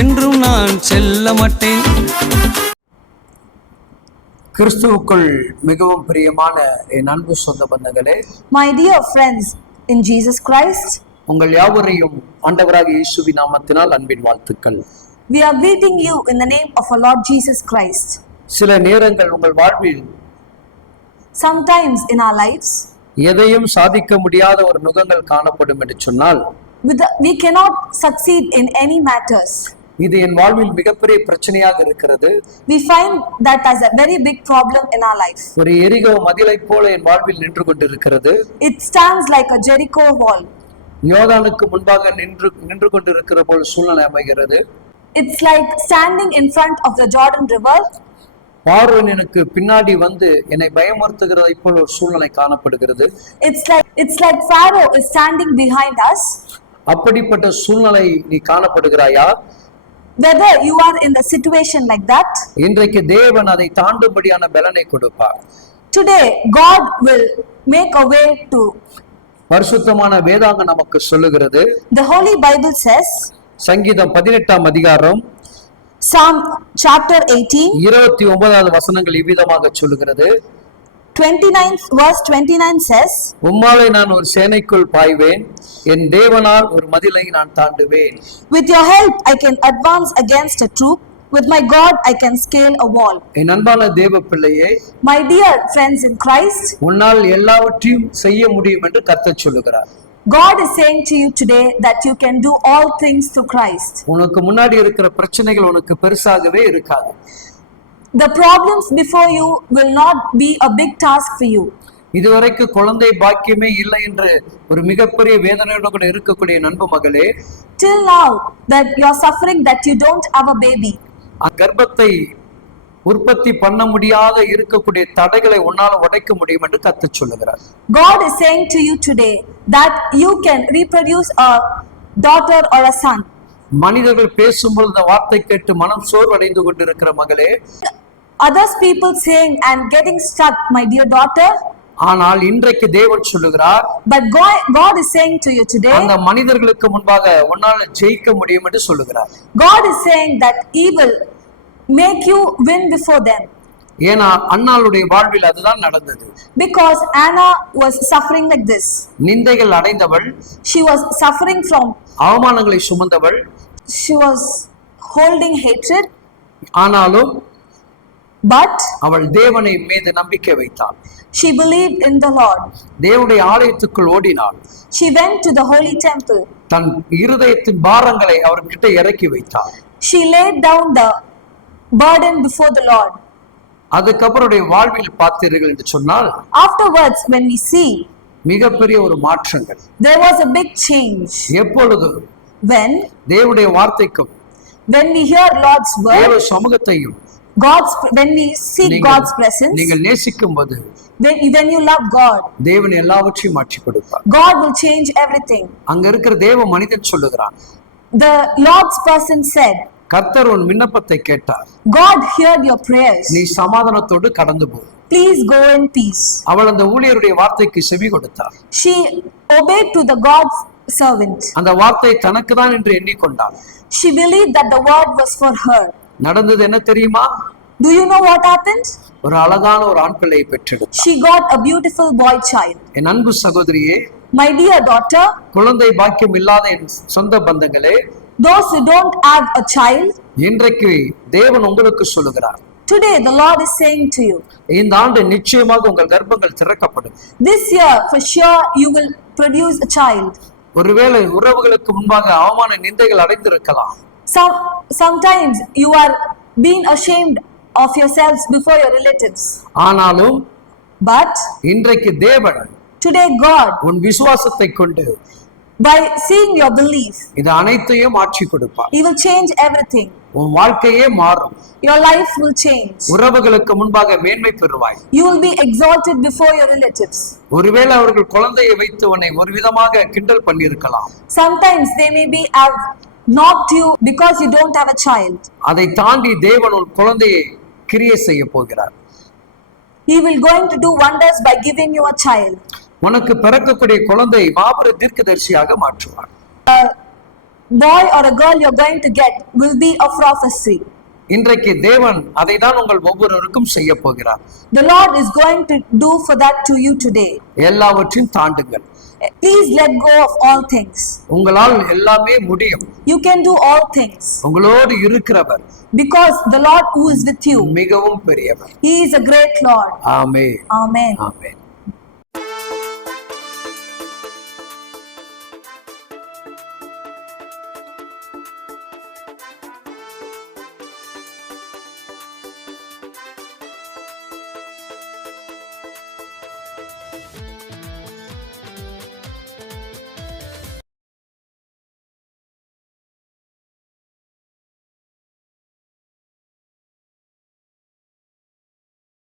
என்றும் நான் செல்ல மாட்டேன். கிறிஸ்துவுக்குள் மிகவும் பிரியமான என் அன்பு சொந்த பந்தங்களே, My dear friends in Jesus Christ, உங்கள் யாவரையும் ஆண்டவராகிய இயேசுவின் நாமத்தினால் அன்பின் வாழ்த்துக்கள். we are greeting you in the name of our Lord Jesus Christ. சில நேரங்கள் உங்கள் வாழ்வில் Sometimes in our lives, எதையும் சாதிக்க முடியாத ஒரு நுகங்கள் காணப்படும் என்று சொன்னால், we cannot succeed in any matters. இது என் வாழ்வில் மிகப்பெரிய பிரச்சனையாக இருக்கிறது. We find that as a very big problem in our life. ஒரு எரிகோ மதிலை போல என் வாழ்வில் நின்று கொண்டிருக்கிறது. It stands like a Jericho wall. யோர்தானுக்கு முன்பாக நின்று கொண்டிருக்கிற போல் சூழ்நிலை அமைகிறது. It's like standing in front of the Jordan River. பார்வோன் எனக்கு பின்னாடி வந்து என்னை பயமுறுத்துகிறதை போல் ஒரு சூழ்நிலை காணப்படுகிறது. It's like Pharaoh is standing behind us. அப்படிப்பட்ட சூழ்நிலை நீ காணப்படுகிறாயா? Whether you are in the situation like that, இன்றைக்கு தேவன் அதை தாண்டும்படியான பலனை கொடுப்பார். today God will make a way to. பரிசுத்தமான வேதாகம் நமக்கு சொல்லுகிறது. The Holy Bible says, சங்கீதம் 18ஆம் அதிகாரம் Psalm chapter 18, 29வது வசனங்கள் இவ்விதமாக சொல்லுகிறது. 29th verse 29 says, உம்மாலே நான் ஒரு சேனைக்குள் பாய்வேன், என் தேவனால் ஒரு மதிலை நான் தாண்டுவேன். with your help I can advance against a troop, with my God I can scale a wall. என் அன்பான தேவ பிள்ளையே, My dear friends in Christ, உன்னால் எல்லாவற்றையும் செய்ய முடியும் என்று கர்த்தர் சொல்லுகிறார். God is saying to you today that you can do all things through Christ. உனக்கு முன்னாடி இருக்கிற பிரச்சனைகள் உனக்கு பெருசாகவே இருக்காது. The problems before you will not be a big task for you. இதுவரைக்கும் குழந்தை பாக்கியமே இல்லை என்று ஒரு மிகப்பெரிய வேதனையோட கூட இருக்கக்கூடிய நண்பு மகளே, Till now that you are suffering that you don't have a baby, கர்ப்பத்தை உற்பத்தி பண்ண முடியாத இருக்கக்கூடிய தடைகளை உன்னால உடைக்க முடியும் என்று கர்த்தர் சொல்லுகிறார். God is saying to you today that you can reproduce a daughter or a son. மனிதர்கள் பேசும்போது இந்த வார்த்தை கேட்டு மனம் சோர்வடைந்து கொண்டிருக்கிற மகளே, Others people saying and getting stuck, my dear daughter, ஆனால் இன்றைக்கு தேவன் சொல்லுகிறார், but God is saying to you today, அந்த மனிதர்களுக்கு முன்பாக உன்னால ஜெயிக்க முடியும் என்று சொல்லுகிறார். God is saying that He will make you win before them. ஏன்னா அன்னாளுடைய வாழ்வில் அதுதான் நடந்தது. Because Anna was suffering like this. நிந்தைகள் அடைந்தவள், She was suffering from, அவமானங்களை சுமந்தவள், she was holding hatred, ஆனாலும் but அவள் தேவனை மீது நம்பிக்கை வைத்தாள். she believed in the Lord. தேவனுடைய ஆலயத்துக்குள் ஓடினாள். She went to the holy temple. தன் இருதயத்தின் பாரங்களை அவர்கிட்ட இறக்கி வைத்தாள். She laid down the burden before the Lord. அதுக்கப்புறம் வாழ்வில் பார்த்தீர்கள் என்று சொன்னால், Afterwards, when we see, மிகப்பெரிய ஒரு மாற்றங்கள். there was a big change. எப்பொழுது When தேவனுடைய வார்த்தைக்கும் we hear Lord's தேவ word, சமூகத்தையும் when we seek God's presence, நீங்கள் நேசிக்கும் போது when you love God, தேவன் எல்லாவற்றையும் மாற்றி கொடுப்பார். God will change everything. அங்க இருக்கிற தேவ மனிதன் சொல்லுகிறான், The Lord's person said, கர்த்தர் உன் விண்ணப்பத்தை கேட்டார், God heard your prayers. நீ சமாதானத்தோடு கடந்து போ. Please go in peace. அவள் அந்த ஊழியருடைய வார்த்தைக்கு செவி கொடுத்தார். She obeyed to the God's servant. அந்த வார்த்தை தனக்கு தான் என்று எண்ணிக்கொண்டாள். She believed that the word was for her. நடந்தது என்ன தெரியுமா? Do you know what happened? ஒரு அழகான ஒரு ஆண் பிள்ளையை பெற்றெடுத்தார். She got a beautiful boy child. என் அன்பு சகோதரியே, My dear daughter, குழந்தை பாக்கியம் இல்லாத என் சொந்த பந்தங்களே, those who don't have a child, இன்றைக்கு தேவன் உங்களுக்கு சொல்லுகிறார், today the Lord is saying to you, இந்த ஆண்டு நிச்சயமாக உங்கள் கர்ப்பங்கள் திறக்கப்படும். this year for sure you will produce a child. ஒருவேளை உறவுகளுக்கு முன்பாக அவமான நிந்தைகள் அடைந்திருக்கலாம். Sometimes you are being ashamed of yourselves before your relatives. ஆனாலும் But இன்றைக்கு தேவன் today God, உன் விசுவாசத்தை கொண்டு by seeing your belief, இது அனைத்தையும் மாற்றி கொடுப்பார். He will change everything. உன் வாழ்க்கையே மாறும். Your life will change. உறவுகளுக்கு முன்பாக மேன்மை பெறுவாய். You will be exalted before your relatives. ஒருவேளை அவர்கள் குழந்தையை வைத்து உன்னை ஒரு விதமாக கிண்டல் பண்ணியிருக்கலாம். Sometimes they may be have knocked you because you don't have a child. அதை தாண்டி தேவன் உன் குழந்தையை கிரியை செய்ய போகிறார். He will going to do wonders by giving you a child. உனக்கு பிறக்கக்கூடிய குழந்தை மாபெரும் தீர்க்கதரிசியாக மாற்றுவார். boy or a girl you're going to get will be a prophecy. இன்றைக்கு தேவன் அதை தான் உங்கள் ஒவ்வொருவருக்கும் செய்ய போகிறார். The Lord is going to do for that to you today. எல்லாவற்றையும் தாண்டுங்கள். Please let go of all things. உங்களால் எல்லாமே முடியும். You can do all things. உங்களோடு இருக்கிறவர் Because the Lord who is with you, மிகவும் பெரியவர். He is a great Lord. Amen. Amen. Amen.